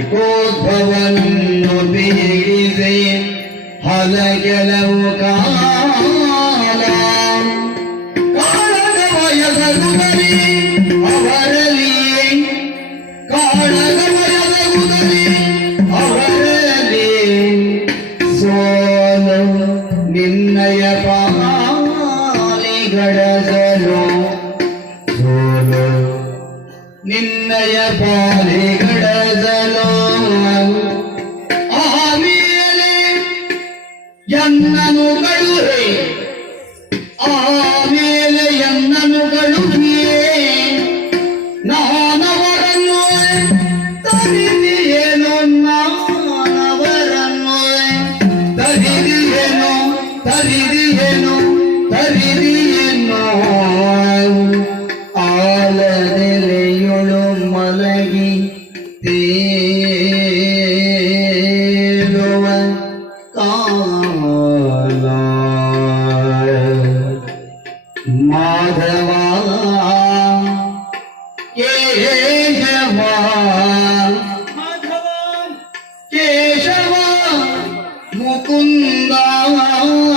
ನಾಳಿಕೋದ್ಭವನನ್ನು ಪೀಡಿದೆ ಹಲ ಕೆಲವು ಕಾಲ ಕಾಳಗ ವಯದಗುದಲಿ ಅವರಲ್ಲಿ. ಕಾಳಗ ವಯದಗುದಲಿ ಅವರಲ್ಲಿ. ಸೋಲು ನಿನ್ನಯ ಪಾಲಿಗಡಸಲು ಸೋಲು ನಿನ್ನಯ ಪಾಲಿಗಡಸಲು ಎನ್ನನು ಕಳುಹೆ ಆಮೇಲೆ ಎನ್ನನು ಕಳುಹಿಯೇ ನಾನವರನ್ನು ತರಿದಿಯೇನು ನಾನವರನ್ನು ತರಿದಿಯೇನು ತರಿದಿಯೇನು ತರಿದಿಯೇನು ಆಲದೆಲೆಯೊಳು ಮಲಗಿ ತೇ Madhavan, Keshavan, Mukundavan.